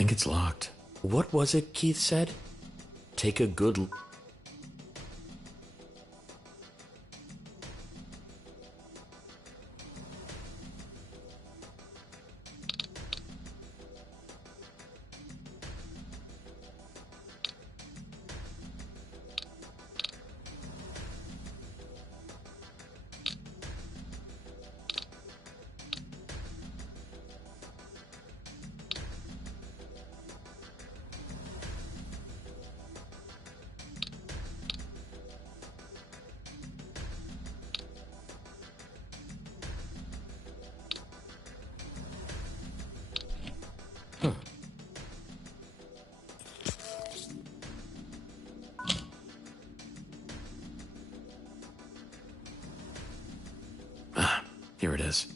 think it's locked. What was it Keith said? Take a good look. Here it is.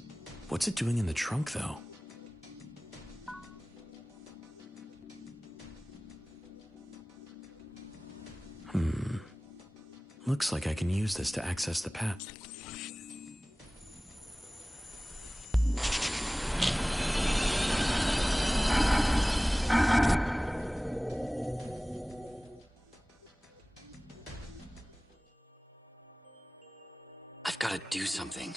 What's it doing in the trunk, though? Looks like I can use this to access the path. I've got to do something.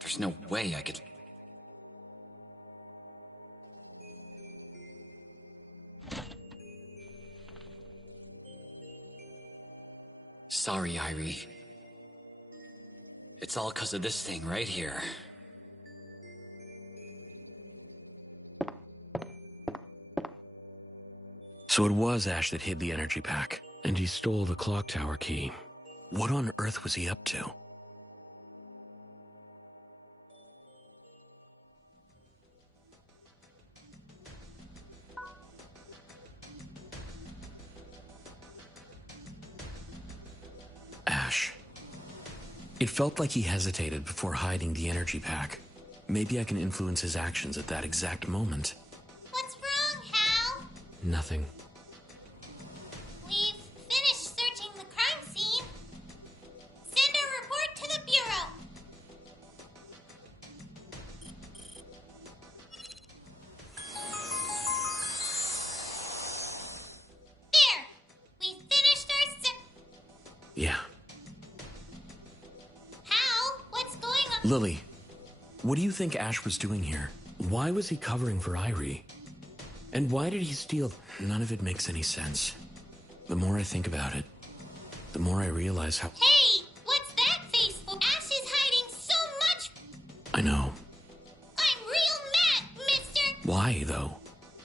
There's no way I could... Sorry, Irie. It's all 'cause of this thing right here. So it was Ash that hid the energy pack, and he stole the clock tower key. What on earth was he up to? Ash. It felt like he hesitated before hiding the energy pack. Maybe I can influence his actions at that exact moment. What's wrong, Hal? Nothing. We've finished searching the crime scene. Send a report to the Bureau. There! We finished our Yeah. Hal, what's going on? Lily, what do you think Ash was doing here? Why was he covering for Irie? And why did he steal? None of it makes any sense. The more I think about it, the more I realize how... Hey, what's that face for? Ash is hiding so much. I know. I'm real mad, mister. Why, though?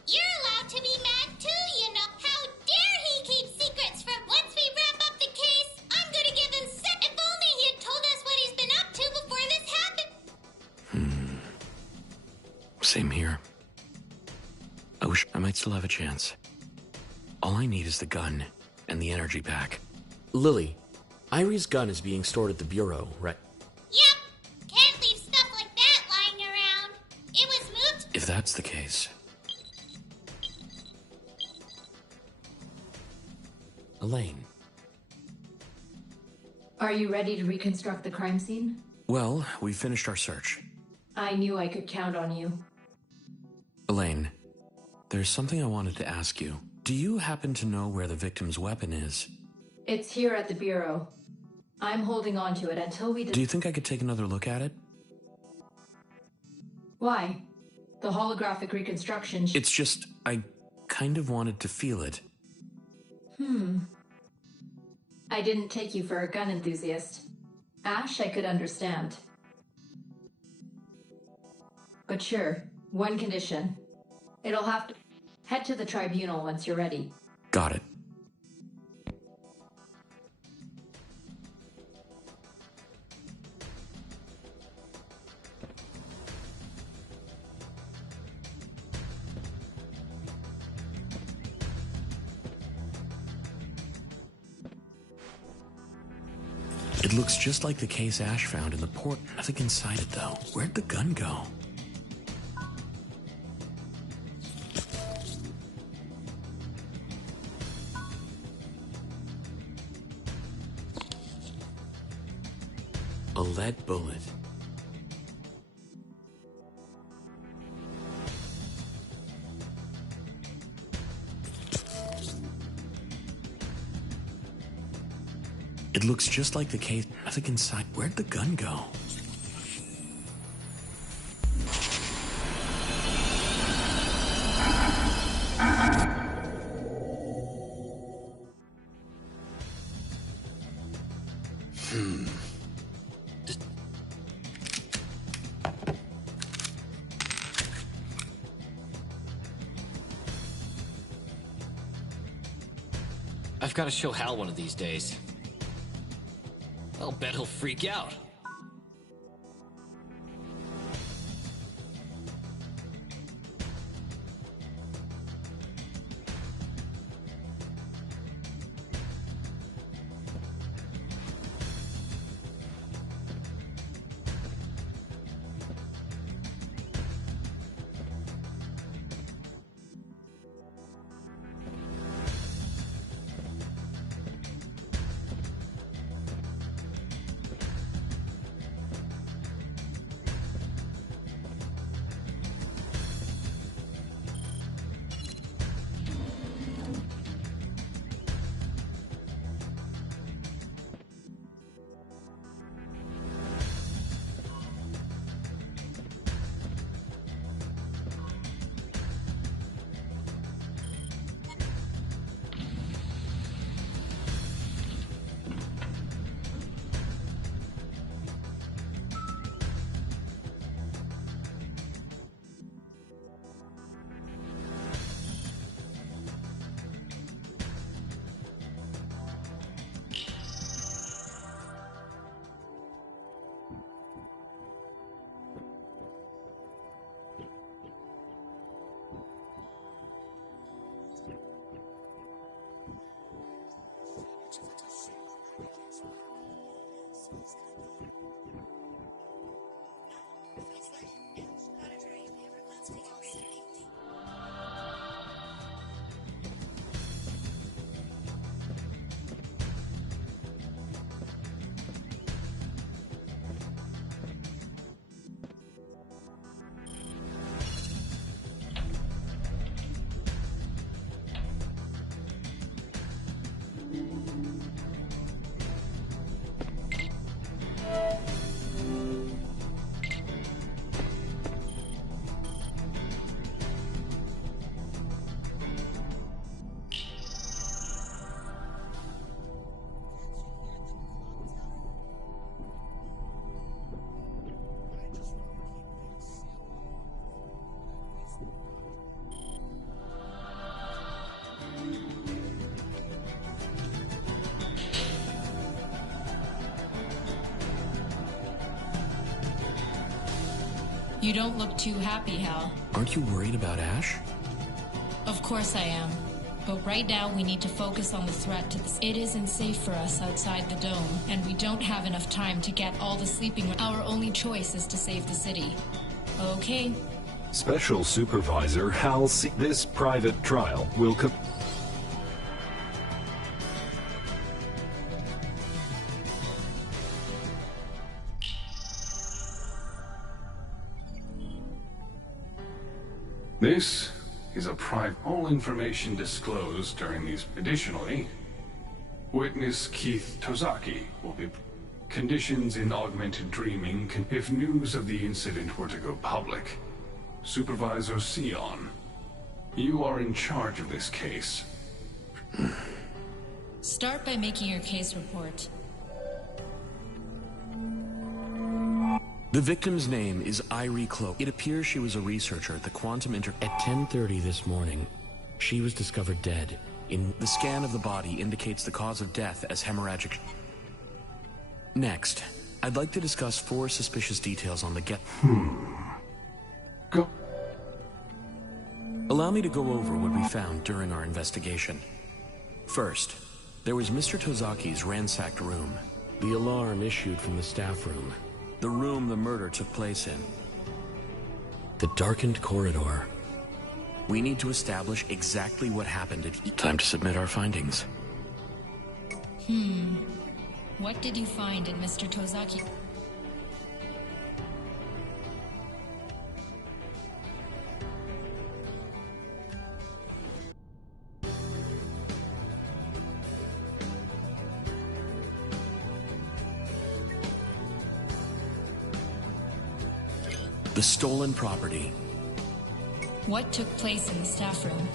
You're allowed to be mad too, you know. How dare he keep secrets from... Once we wrap up the case, I'm gonna give him If only he had told us what he's been up to before this happened. Same here. I wish I might still have a chance. All I need is the gun and the energy pack. Lily, Irie's gun is being stored at the Bureau, right? Yep. Can't leave stuff like that lying around. It was moved... If that's the case... Elaine. Are you ready to reconstruct the crime scene? Well, we finished our search. I knew I could count on you. Elaine, there's something I wanted to ask you. Do you happen to know where the victim's weapon is? It's here at the Bureau. I'm holding on to it until we... Do you think I could take another look at it? Why? The holographic reconstruction... It's just, I kind of wanted to feel it. I didn't take you for a gun enthusiast. Ash, I could understand. But sure, one condition. It'll have to... Head to the tribunal once you're ready. Got it. It looks just like the case Ash found in the port. Nothing inside it, though. Where'd the gun go? A lead bullet. It looks just like the case. Nothing inside. Where'd the gun go? I've got to show Hal one of these days. I'll bet he'll freak out. You don't look too happy, Hal. Aren't you worried about Ash? Of course I am. But right now we need to focus on the threat to this. It isn't safe for us outside the dome, and we don't have enough time to get all the sleeping. Our only choice is to save the city. Okay. Special Supervisor Hal C. This private trial will This is a private. All information disclosed during these. Additionally, witness Keith Tozaki will be. Conditions in augmented dreaming if news of the incident were to go public. Supervisor Sion, you are in charge of this case. Start by making your case report. The victim's name is Irie Cloak. It appears she was a researcher at the At 10:30 this morning, she was discovered dead. The scan of the body indicates the cause of death as hemorrhagic. Next, I'd like to discuss 4 suspicious details on the Go. Allow me to go over what we found during our investigation. First, there was Mr. Tozaki's ransacked room. The alarm issued from the staff room. The room the murder took place in. The darkened corridor. We need to establish exactly what happened at time to submit our findings. What did you find in Mr. Tozaki? The stolen property. What took place in the staff room?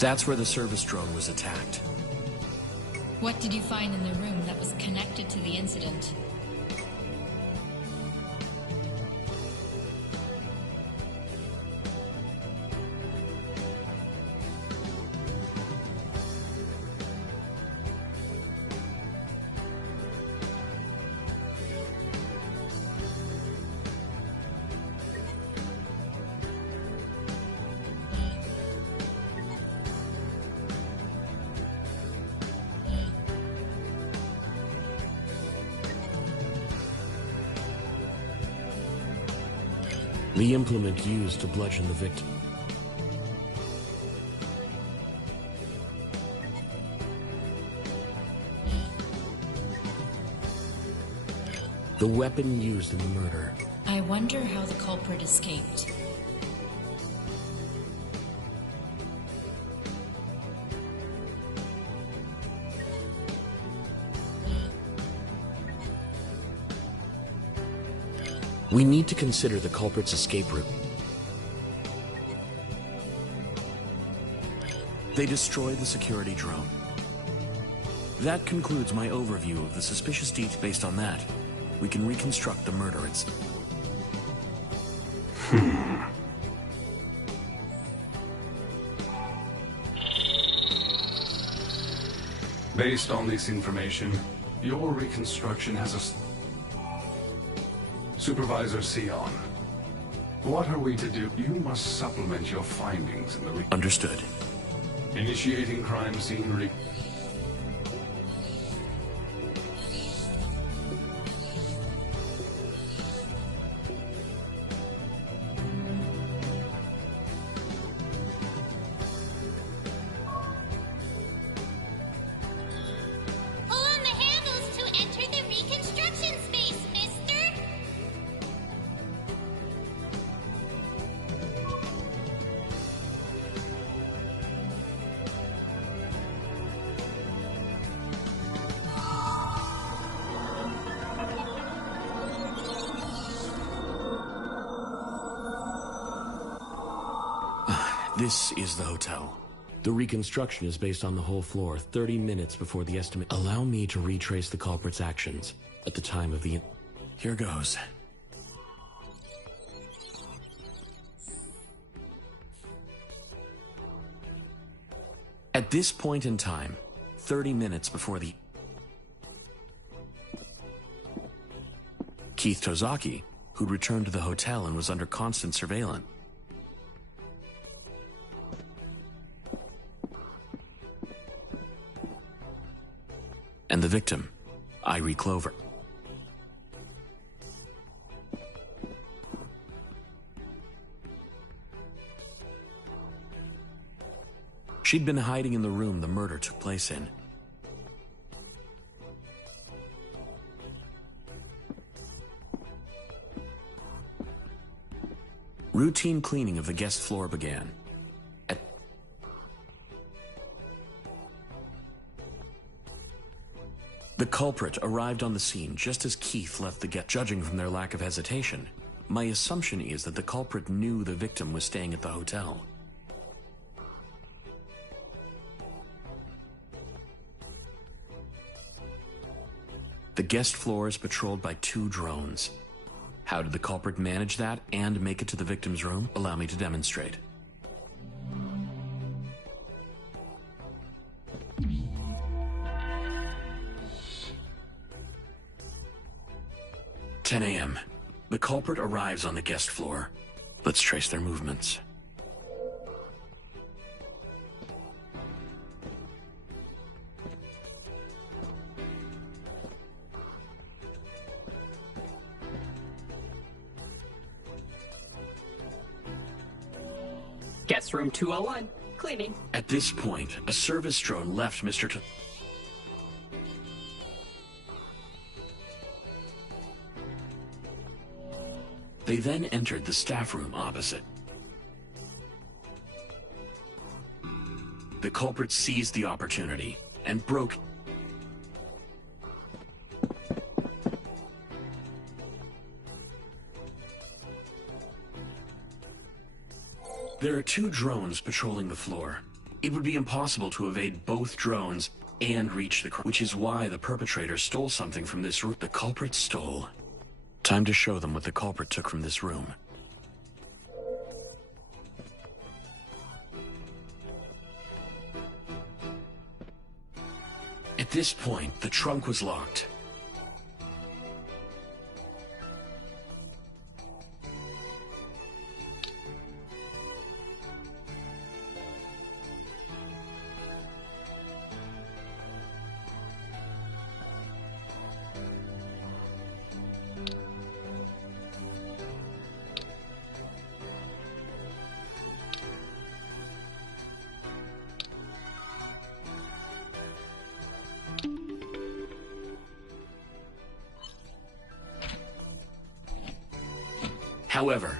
That's where the service drone was attacked. What did you find in the room that was connected to the incident? The implement used to bludgeon the victim. The weapon used in the murder. I wonder how the culprit escaped. We need to consider the culprit's escape route. They destroyed the security drone. That concludes my overview of the suspicious details. Based on that, we can reconstruct the murder itself. Based on this information, your reconstruction has a... Supervisor Sion, what are we to do? You must supplement your findings in the... Understood. Initiating crime scene Pull on the handles to enter the reconstruction space, mister. This is the hotel. The reconstruction is based on the whole floor, 30 minutes before the estimate. Allow me to retrace the culprit's actions at the time of the... Here goes. At this point in time, 30 minutes before the... Keith Tozaki, who'd returned to the hotel and was under constant surveillance. And the victim, Irie Clover. She'd been hiding in the room the murder took place in. Routine cleaning of the guest floor began. The culprit arrived on the scene just as Keith left the guest. Judging from their lack of hesitation, my assumption is that the culprit knew the victim was staying at the hotel. The guest floor is patrolled by 2 drones. How did the culprit manage that and make it to the victim's room? Allow me to demonstrate. "10 a.m. The culprit arrives on the guest floor. Let's trace their movements. Guest room 201. Cleaning. At this point, a service drone left Mr. They then entered the staff room opposite. The culprit seized the opportunity and broke. There are 2 drones patrolling the floor. It would be impossible to evade both drones and reach the which is why the perpetrator stole something from this room. The culprit stole. Time to show them what the culprit took from this room. At this point, the trunk was locked. However,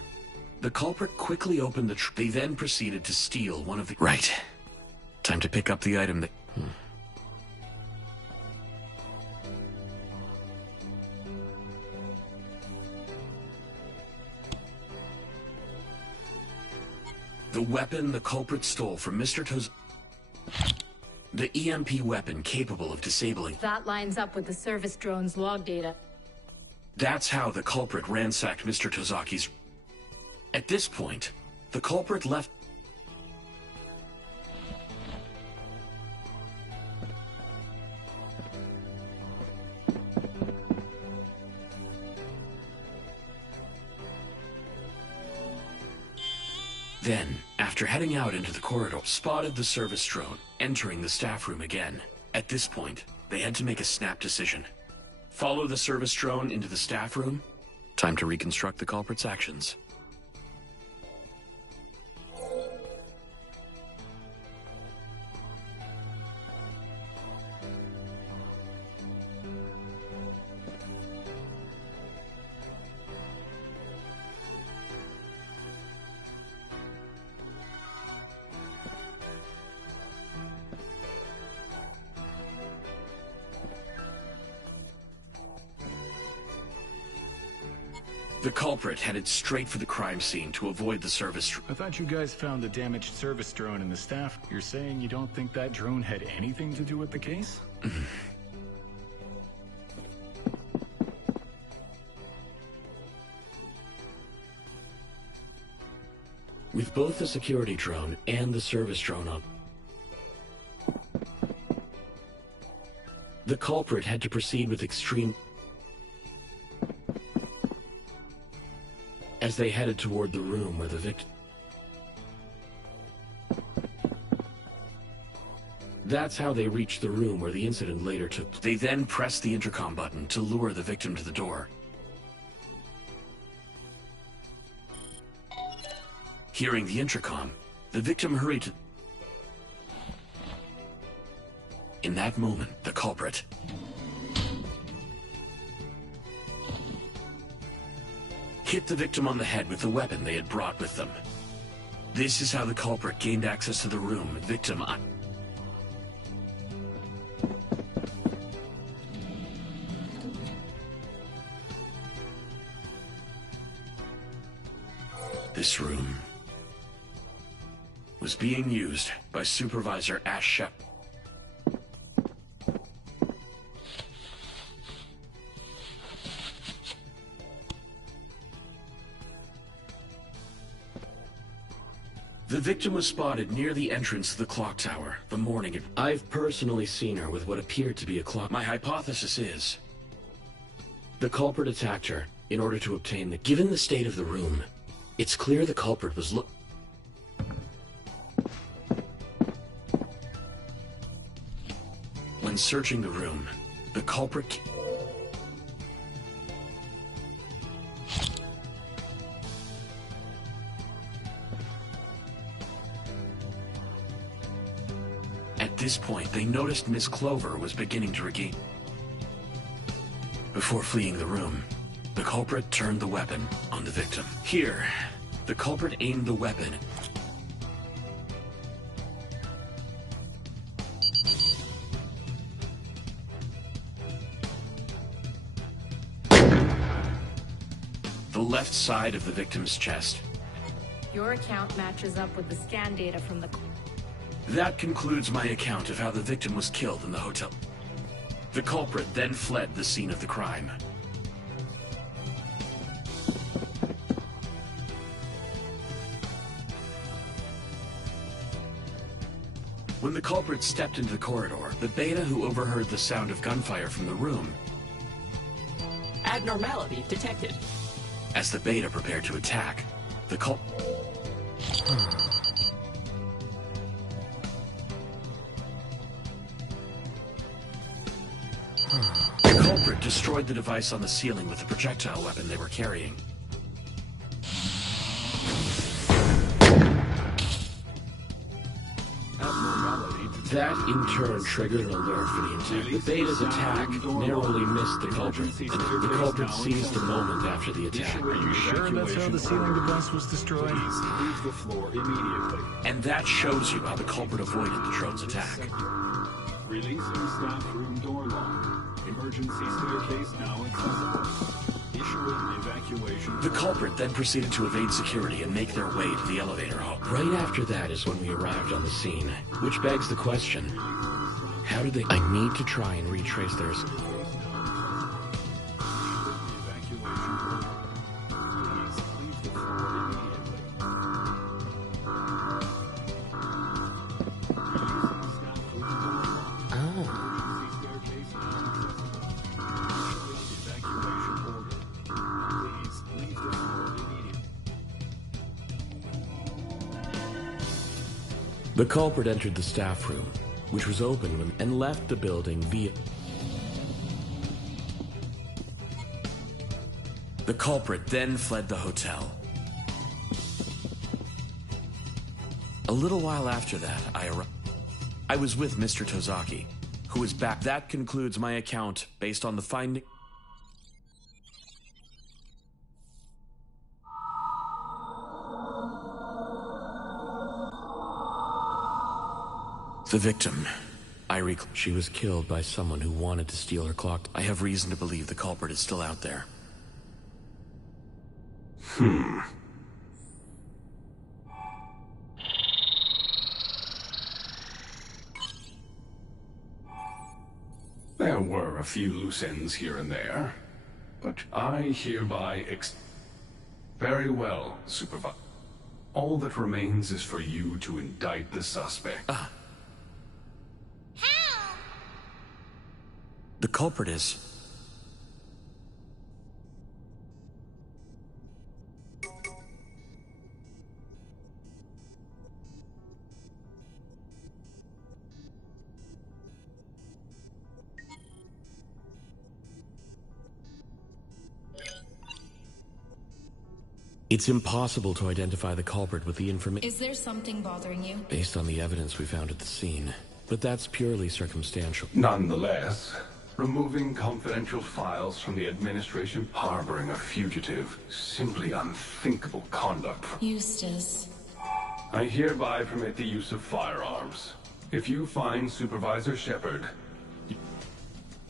the culprit quickly opened the They then proceeded to steal one of the... Right. Time to pick up the item that... The weapon the culprit stole from Mr. The EMP weapon capable of disabling... That lines up with the service drone's log data. That's how the culprit ransacked Mr. Tozaki's... At this point, the culprit left... Then, after heading out into the corridor, spotted the service drone entering the staff room again. At this point, they had to make a snap decision. Follow the service drone into the staff room. Time to reconstruct the culprit's actions. The culprit headed straight for the crime scene to avoid the service drone. I thought you guys found the damaged service drone in the staff. You're saying you don't think that drone had anything to do with the case? With both the security drone and the service drone up, the culprit had to proceed with extreme... as they headed toward the room where the victim... That's how they reached the room where the incident later took place. They then pressed the intercom button to lure the victim to the door. Hearing the intercom, the victim hurried to... In that moment, the culprit... hit the victim on the head with the weapon they had brought with them. This is how the culprit gained access to the room victim... This room was being used by Supervisor Ash Shep. The victim was spotted near the entrance to the clock tower the morning. I've personally seen her with what appeared to be a clock. My hypothesis is the culprit attacked her in order to obtain the... Given the state of the room, it's clear the culprit was When searching the room, the culprit... this point, they noticed Miss Clover was beginning to regain. Before fleeing the room, the culprit turned the weapon on the victim. Here, the culprit aimed the weapon. The left side of the victim's chest. Your account matches up with the scan data from the... That concludes my account of how the victim was killed in the hotel. The culprit then fled the scene of the crime. When the culprit stepped into the corridor, the beta who overheard the sound of gunfire from the room... Abnormality detected. As the beta prepared to attack, the The culprit destroyed the device on the ceiling with the projectile weapon they were carrying. That, in turn, triggered an alert for the attack. The beta's attack narrowly missed the culprit, and the culprit seized the moment after the attack. Are you sure that's how the ceiling device was destroyed? Leave the floor immediately. And that shows you how the culprit avoided the drone's attack. Releasing staff room door lock. Emergency staircase now accessible. Issuing evacuation. The culprit then proceeded to evade security and make their way to the elevator hall. Right after that is when we arrived on the scene, which begs the question, how did they... I need to try and retrace theirs. The culprit entered the staff room, which was open, and left the building via... The culprit then fled the hotel. A little while after that, I was with Mr. Tozaki, who was back. That concludes my account based on the finding... The victim, she was killed by someone who wanted to steal her clock. I have reason to believe the culprit is still out there. There were a few loose ends here and there, but I hereby Very well, Supervisor. All that remains is for you to indict the suspect. How? The culprit is... It's impossible to identify the culprit with the information... Is there something bothering you? Based on the evidence we found at the scene. But that's purely circumstantial. Nonetheless, removing confidential files from the administration, harboring a fugitive, simply unthinkable conduct. Eustace. I hereby permit the use of firearms. If you find Supervisor Shepard...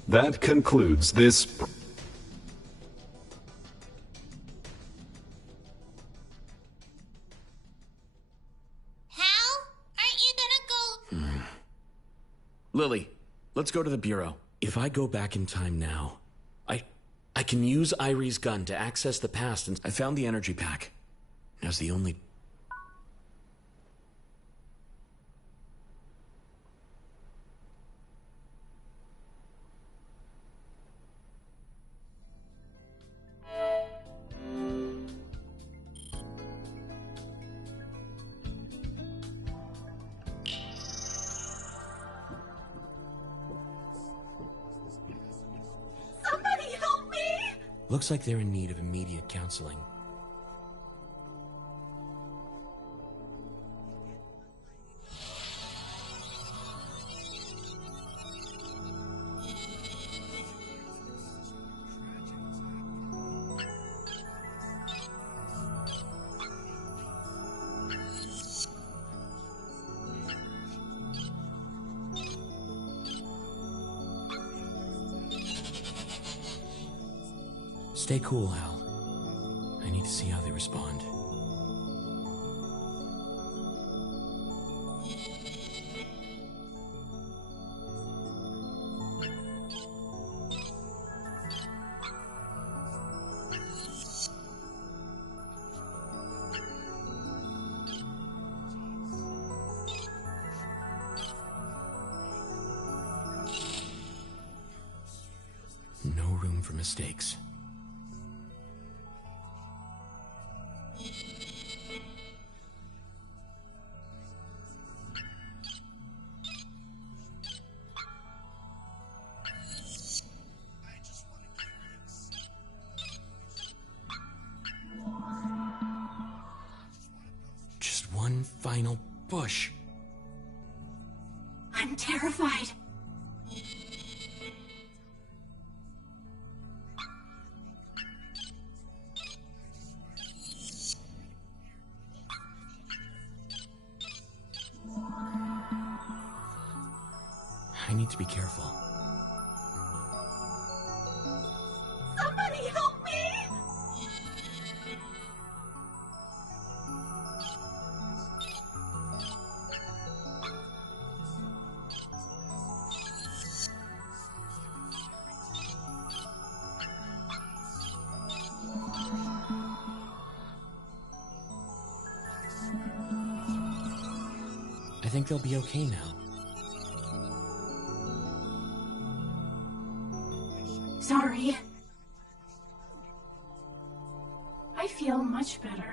That concludes this... Lily, let's go to the Bureau. If I go back in time now, I can use Irie's gun to access the past, and I found the energy pack. As the only... Looks like they're in need of immediate counseling. Stay cool, Hal. I need to see how they respond. No room for mistakes. Just one final push. I'm terrified. I need to be careful. Somebody help me! I think they'll be okay now. Sorry. I feel much better.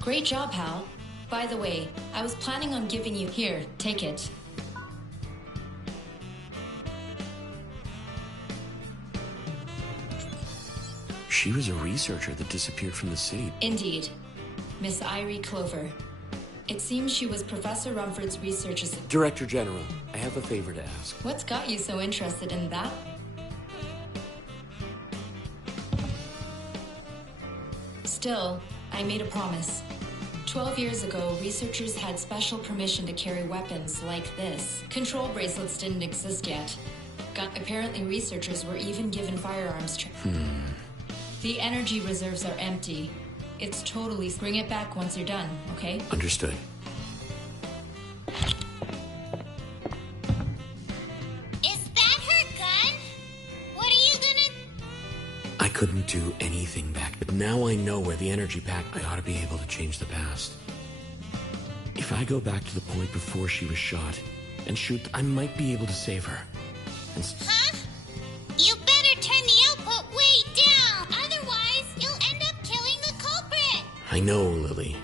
Great job, Hal. By the way, I was planning on giving you... Here, take it. She was a researcher that disappeared from the city. Indeed. Miss Irie Clover. It seems she was Professor Rumford's research assistant. Director General, I have a favor to ask. What's got you so interested in that? Still, I made a promise. 12 years ago, researchers had special permission to carry weapons like this. Control bracelets didn't exist yet. Apparently, researchers were even given firearms training. The energy reserves are empty. It's totally... Bring it back once you're done, okay? Understood. Is that her gun? What are you gonna... I couldn't do anything back, but now I know where the energy pack... I ought to be able to change the past. If I go back to the point before she was shot and shoot, I might be able to save her. And Huh? You better turn the output way down. Otherwise, you'll end up killing the culprit. I know, Lily.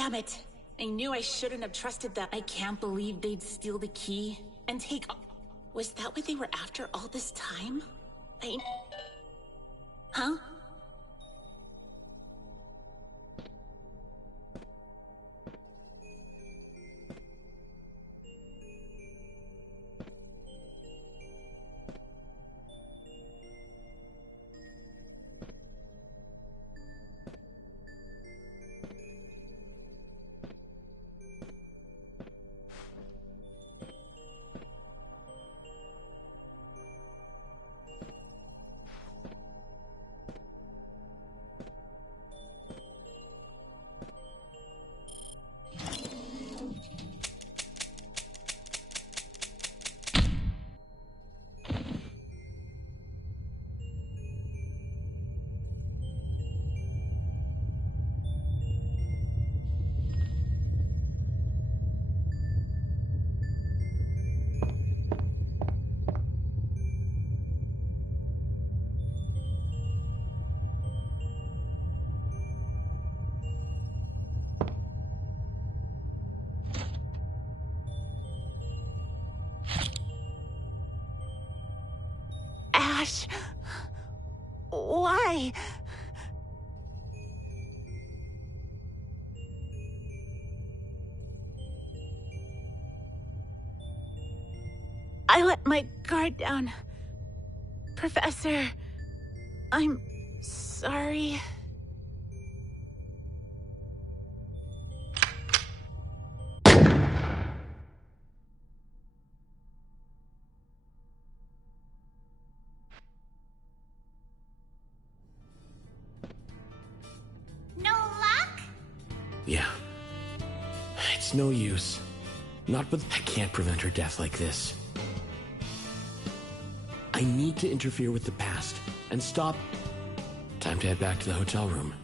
Damn it. I knew I shouldn't have trusted them. I can't believe they'd steal the key and take... Was that what they were after all this time? Huh? Ash... Why? I let my guard down. Professor, I'm sorry. No luck? Yeah. It's no use. Not with... I can't prevent her death like this. I need to interfere with the past and stop... Time to head back to the hotel room.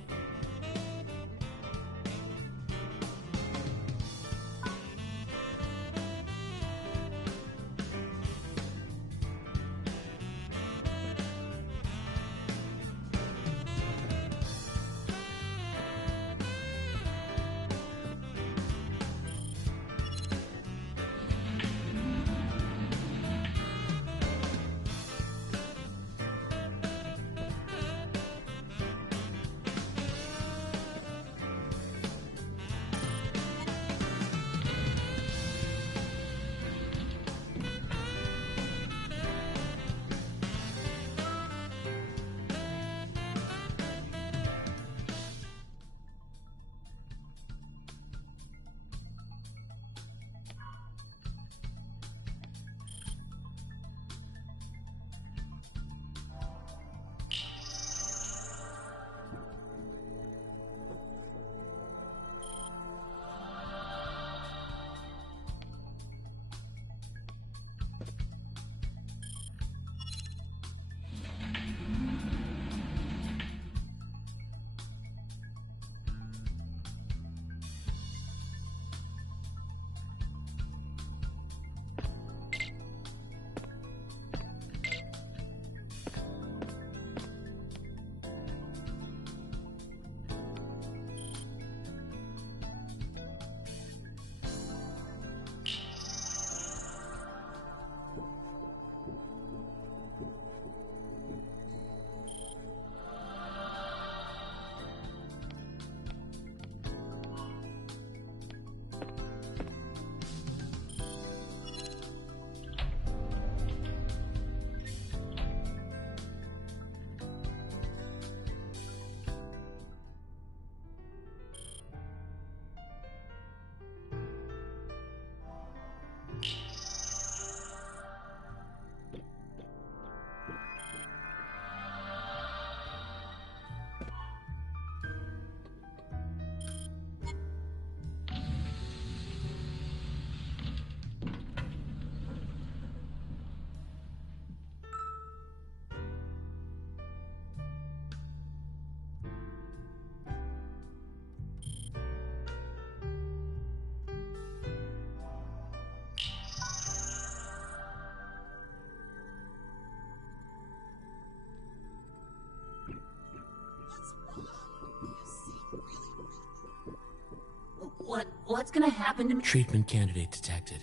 what's gonna happen to me? Treatment candidate detected.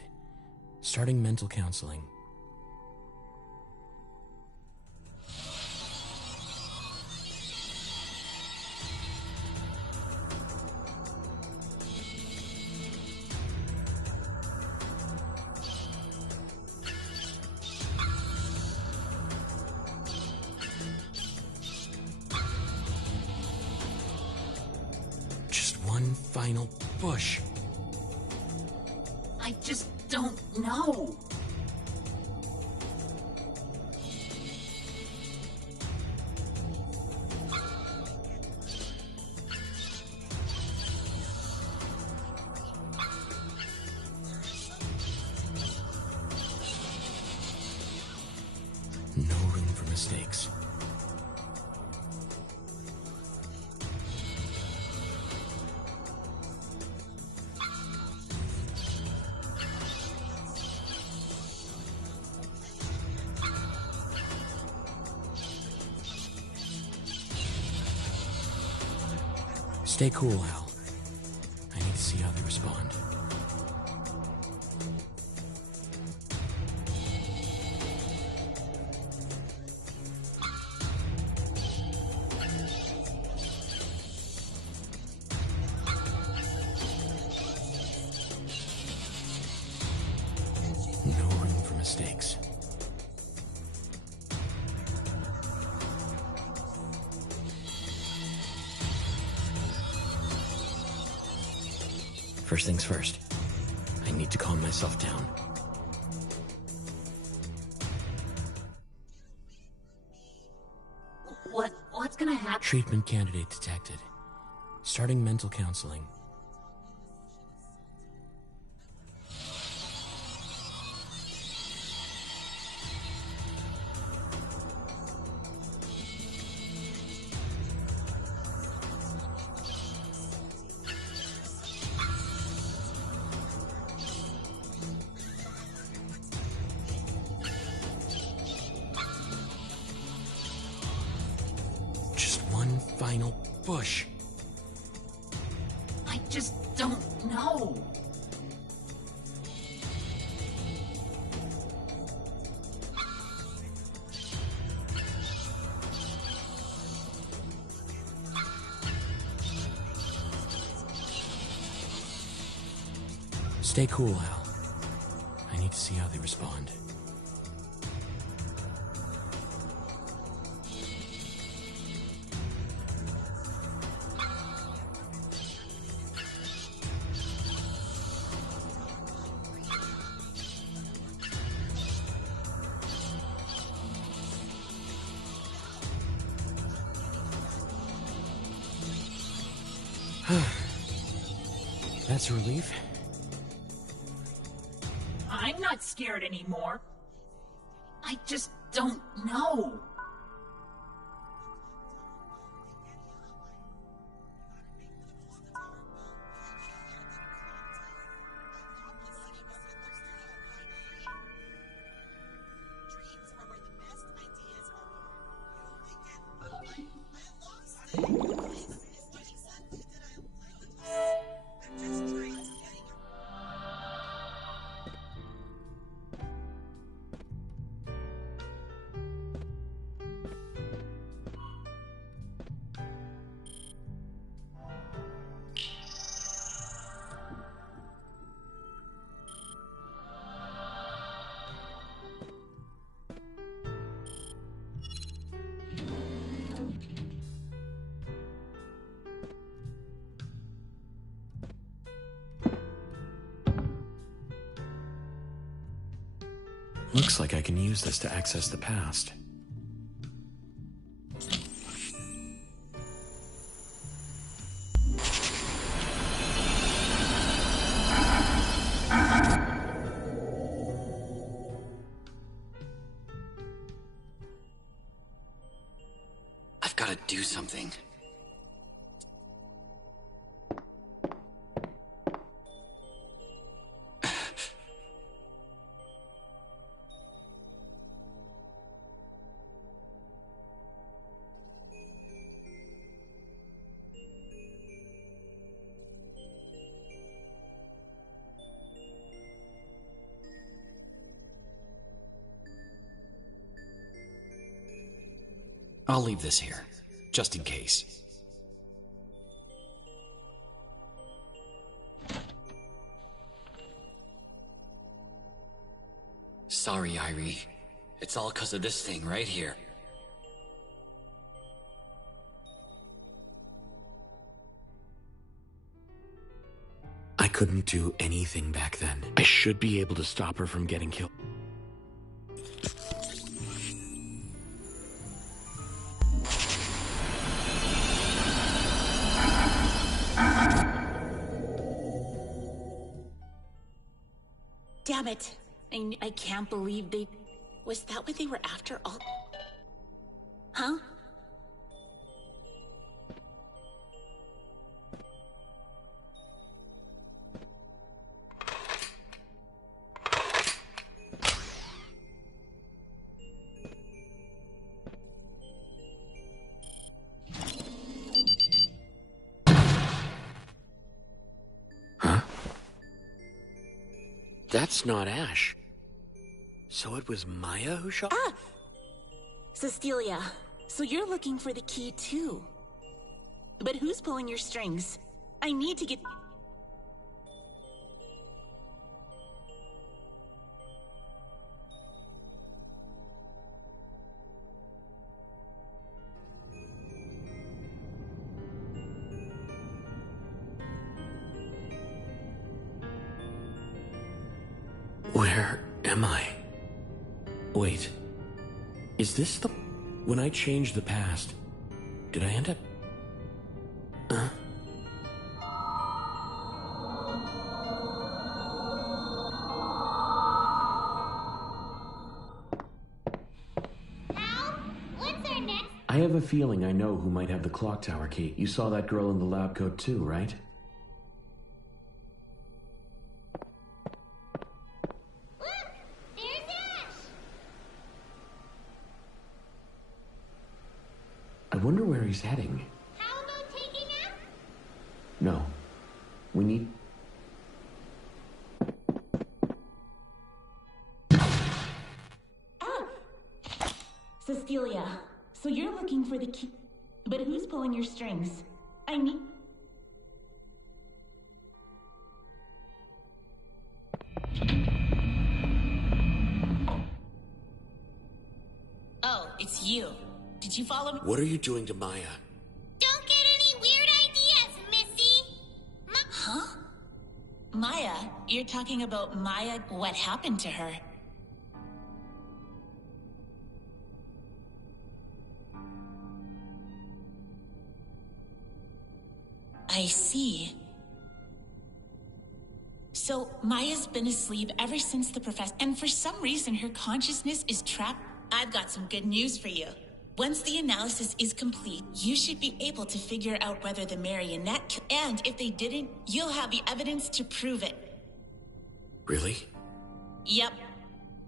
Starting mental counseling. Just one final push. I just don't know. No room for mistakes. Stay cool, Al. I need to see how they respond. No room for mistakes. First things first. I need to calm myself down. What's gonna happen? Treatment candidate detected. Starting mental counseling. Just one final push. I just don't know. Stay cool, Al. I need to see how they respond. That's a relief. I'm not scared anymore. I just don't know. Looks like I can use this to access the past. I've got to do something. I'll leave this here, just in case. Sorry, Irie. It's all 'cause of this thing right here. I couldn't do anything back then. I should be able to stop her from getting killed. Damn it. I can't believe they... Was that what they were after all? Huh? That's not Ash. So it was Maya who shot? Ah! Cecilia, so you're looking for the key too. But who's pulling your strings? I need to get... Where am I? Wait. Is this the... When I changed the past, did I end up... What's our next? I have a feeling I know who might have the clock tower key. You saw that girl in the lab coat too, right? Look! There's Ash! I wonder where he's heading. How about taking us? No. We need... Cecilia, so you're looking for the key... But who's pulling your strings? I need... Oh, it's you. Did you follow me? What are you doing to Maya? Don't get any weird ideas, Missy! Huh? Maya? You're talking about Maya? What happened to her? I see. So, Maya's been asleep ever since the professor, and for some reason her consciousness is trapped. I've got some good news for you. Once the analysis is complete, you should be able to figure out whether the marionette, and if they didn't, you'll have the evidence to prove it. Really? Yep.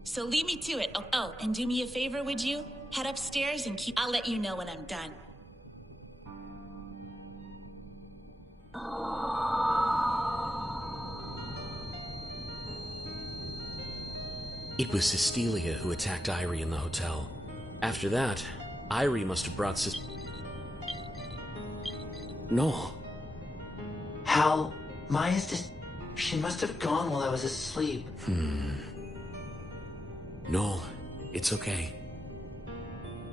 So leave me to it. Oh, and do me a favor, would you? Head upstairs and I'll let you know when I'm done. It was Cecilia who attacked Irie in the hotel. After that, Irie must have brought No. Hal, Maya's just... She must have gone while I was asleep. No, it's okay.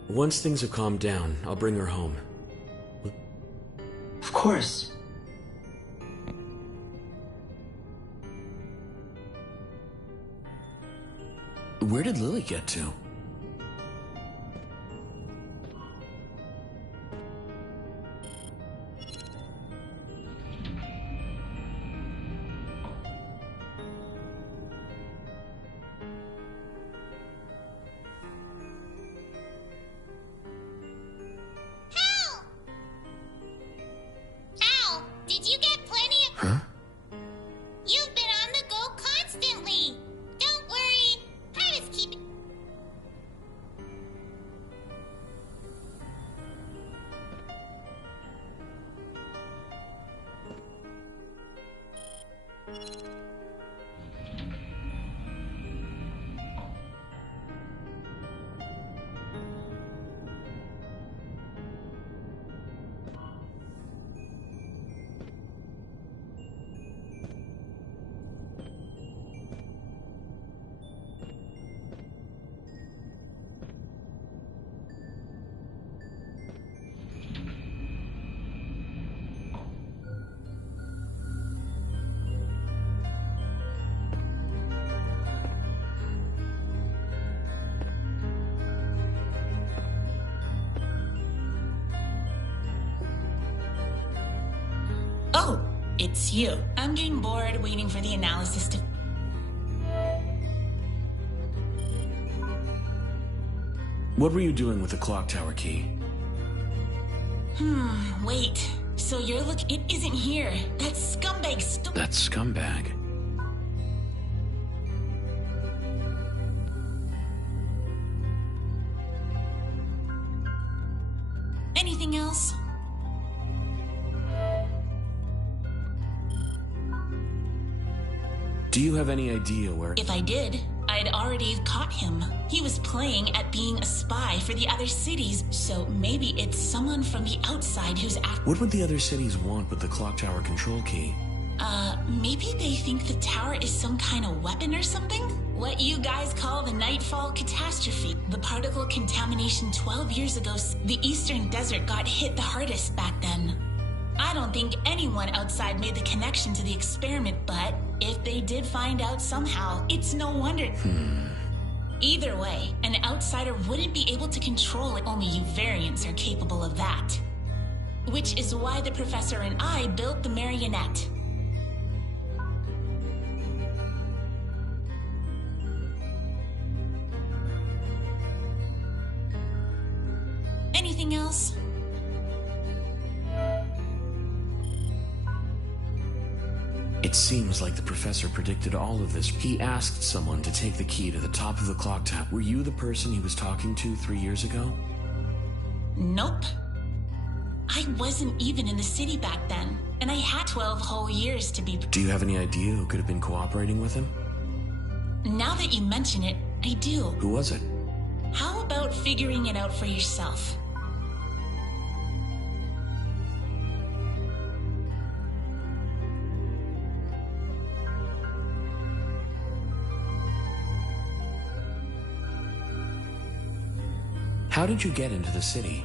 Once things have calmed down, I'll bring her home. Of course. Where did Lily get to? Al, did you get plenty of... Huh? You've been on the go constantly. Don't worry. I just keep... It's you. I'm getting bored waiting for the analysis to... What were you doing with the clock tower key? Wait. So you're it isn't here. That scumbag That scumbag? Anything else? Do you have any idea where... If I did, I'd already caught him. He was playing at being a spy for the other cities, so maybe it's someone from the outside who's What would the other cities want with the clock tower control key? Maybe they think the tower is some kind of weapon or something? What you guys call the Nightfall Catastrophe. The particle contamination 12 years ago, the Eastern Desert got hit the hardest back then. I don't think anyone outside made the connection to the experiment, but if they did find out somehow, it's no wonder. Either way, an outsider wouldn't be able to control it. Only you variants are capable of that. Which is why the professor and I built the marionette. Anything else? It seems like the professor predicted all of this. He asked someone to take the key to the top of the clock tower. Were you the person he was talking to 3 years ago? Nope. I wasn't even in the city back then, and I had 12 whole years to be... Do you have any idea who could have been cooperating with him? Now that you mention it, I do. Who was it? How about figuring it out for yourself? How did you get into the city?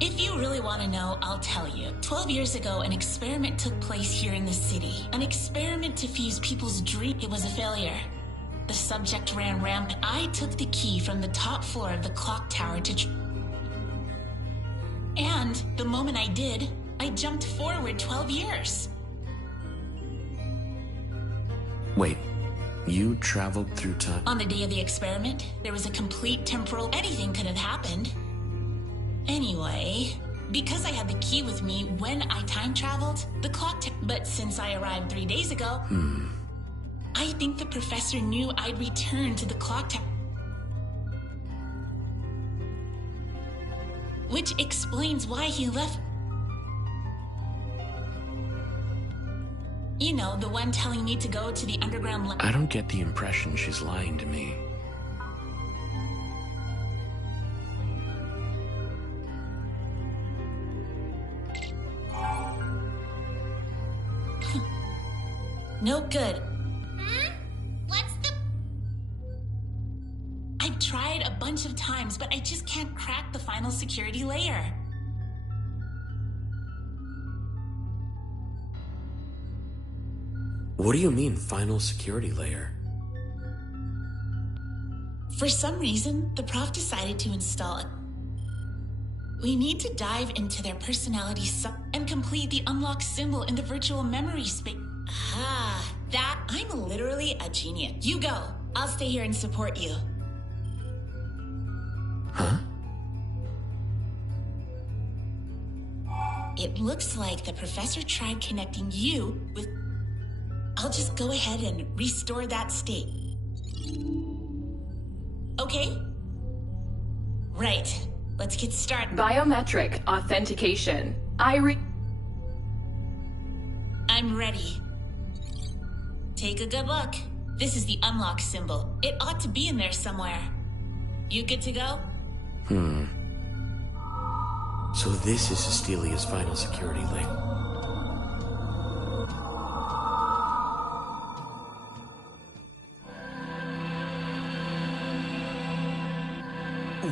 If you really want to know, I'll tell you. 12 years ago, an experiment took place here in the city. An experiment to fuse people's dreams. It was a failure. The subject ran rampant. I took the key from the top floor of the clock tower to... And the moment I did, I jumped forward 12 years. Wait, you traveled through time? On the day of the experiment, there was a complete temporal... Anything could have happened. Anyway, because I had the key with me when I time traveled, the clock... But since I arrived 3 days ago... I think the professor knew I'd return to the clock tower. Which explains why he left. You know, the one telling me to go to the underground... I don't get the impression she's lying to me. No good. What's the... I've tried a bunch of times, but I just can't crack the final security layer. What do you mean, final security layer? For some reason, the prof decided to install it. We need to dive into their personality and complete the unlock symbol in the virtual memory space. That... I'm literally a genius. You go. I'll stay here and support you. Huh? It looks like the professor tried connecting you with... I'll just go ahead and restore that state. Okay? Right. Let's get started. Biometric authentication. I'm ready. Take a good look. This is the unlock symbol. It ought to be in there somewhere. You good to go? So this is Estelia's final security link.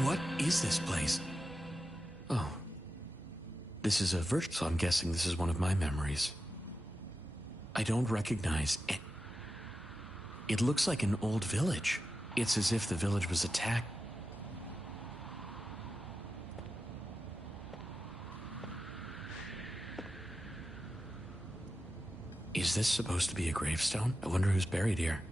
What is this place? Oh. This is a virtual, so I'm guessing this is one of my memories. I don't recognize it. It looks like an old village. It's as if the village was attacked. this supposed to be a gravestone? I wonder who's buried here.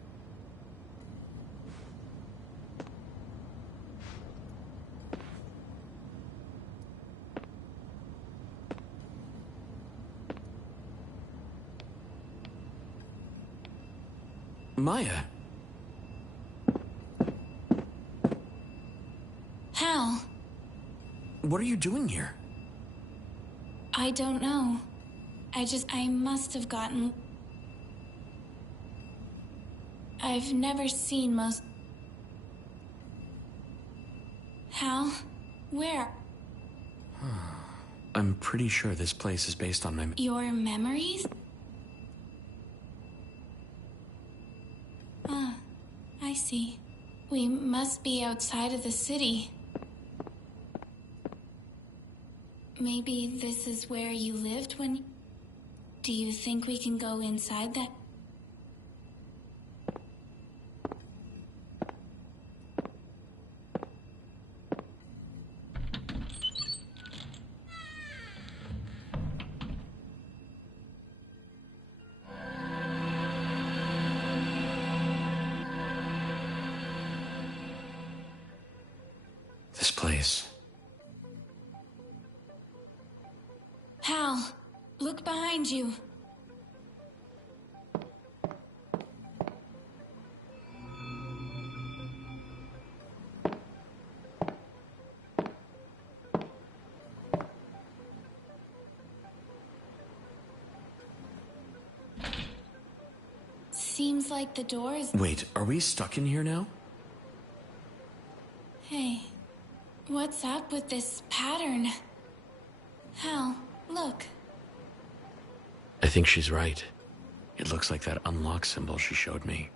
Maya. Hal. What are you doing here? I don't know. I must have gotten... I've never seen most... Hal? Where? I'm pretty sure this place is based on my... Your memories? I see. We must be outside of the city. Maybe this is where you lived when... Do you think we can go inside that? This place. Hal, look behind you. Seems like the door is... Wait, are we stuck in here now? Hey, what's up with this pattern? Hal, look. I think she's right. It looks like that unlock symbol she showed me.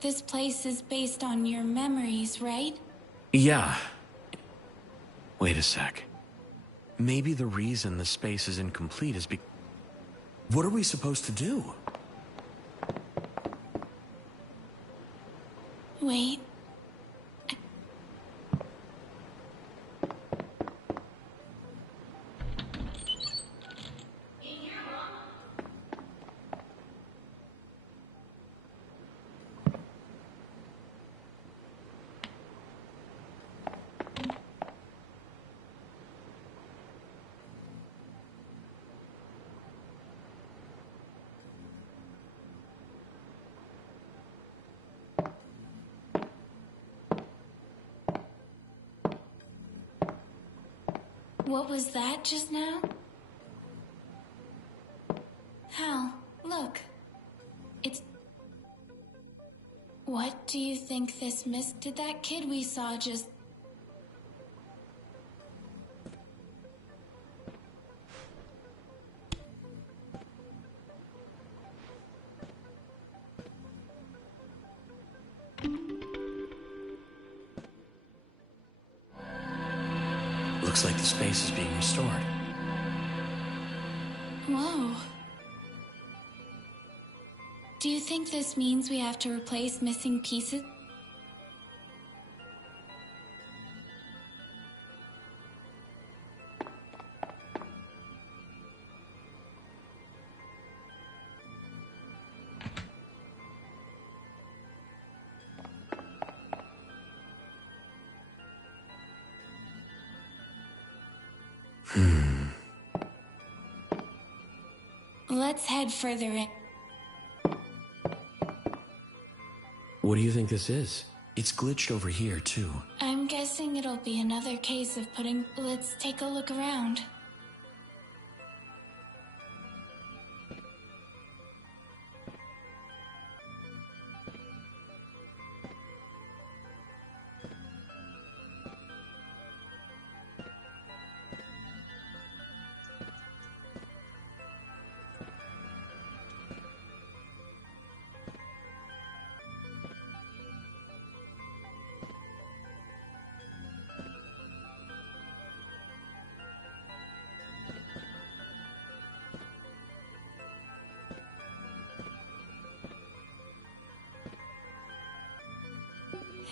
This place is based on your memories, right? Yeah. Wait a sec. Maybe the reason the space is incomplete is because... What are we supposed to do? Wait. What was that just now? Hal, look. It's... What do you think this did that kid we saw just... Looks like the space is being restored. Whoa. Do you think this means we have to replace missing pieces? Let's head further in. What do you think this is? It's glitched over here, too. I'm guessing it'll be another case of putting... Let's take a look around.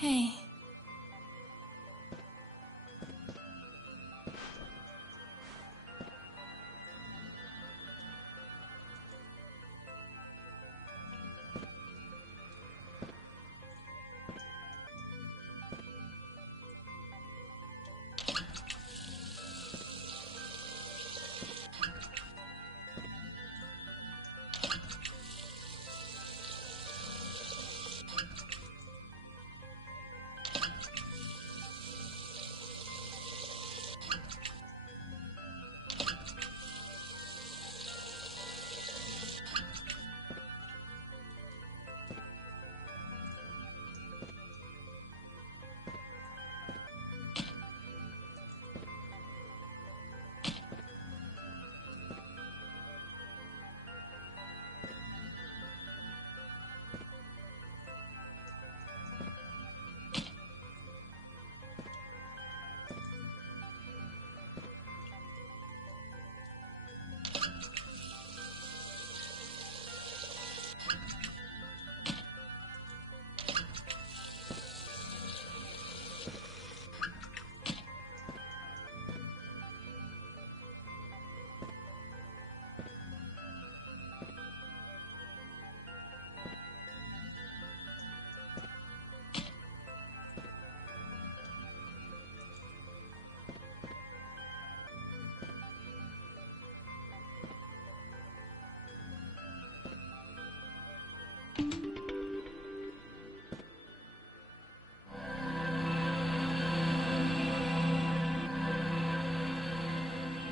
Hey.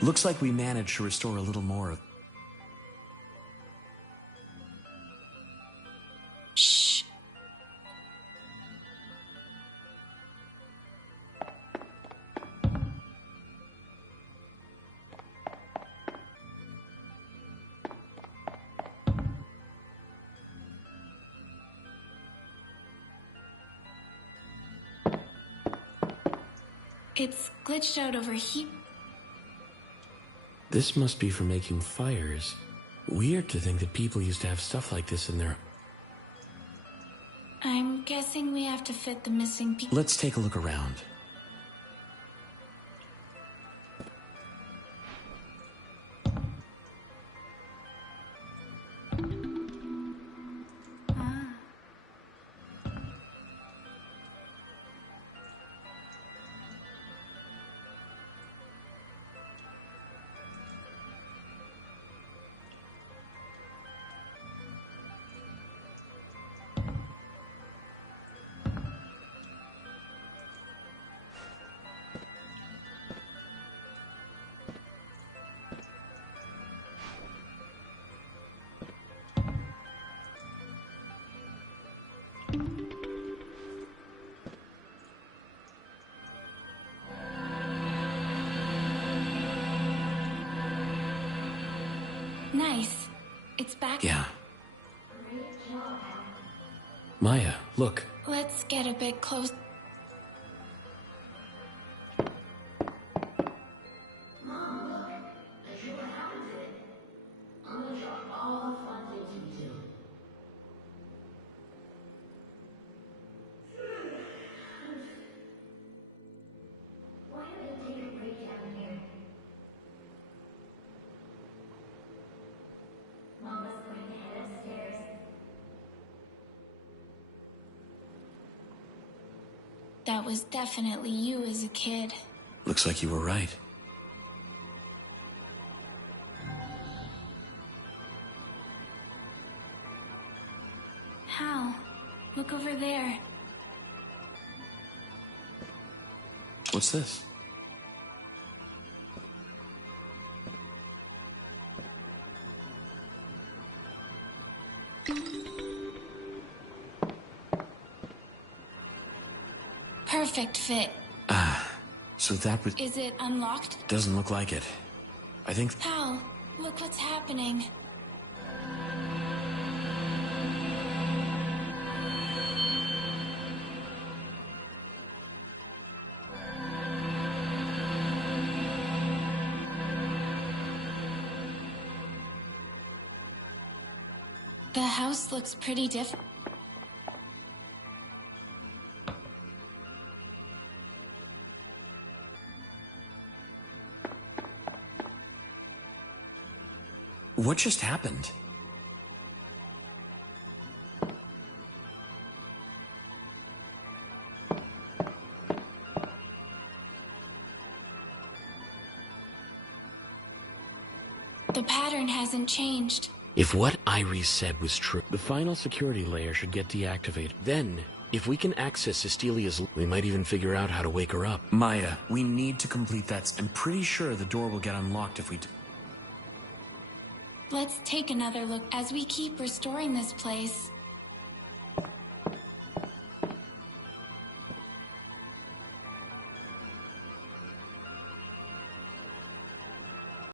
Looks like we managed to restore a little more of... Shh. It's glitched out over here. This must be for making fires. Weird to think that people used to have stuff like this in their... I'm guessing we have to fit the missing piece. Let's take a look around. Nice. It's back. Yeah. Maya, look. Let's get a bit close. That was definitely you as a kid. Looks like you were right. Hal, look over there. What's this? Perfect fit. So that was... Is it unlocked? Doesn't look like it. I think... Hal, look what's happening. The house looks pretty different. What just happened? The pattern hasn't changed. If what Iris said was true, the final security layer should get deactivated. Then, if we can access Cecilia's, we might even figure out how to wake her up. Maya, we need to complete that. I'm pretty sure the door will get unlocked if we do. Let's take another look as we keep restoring this place.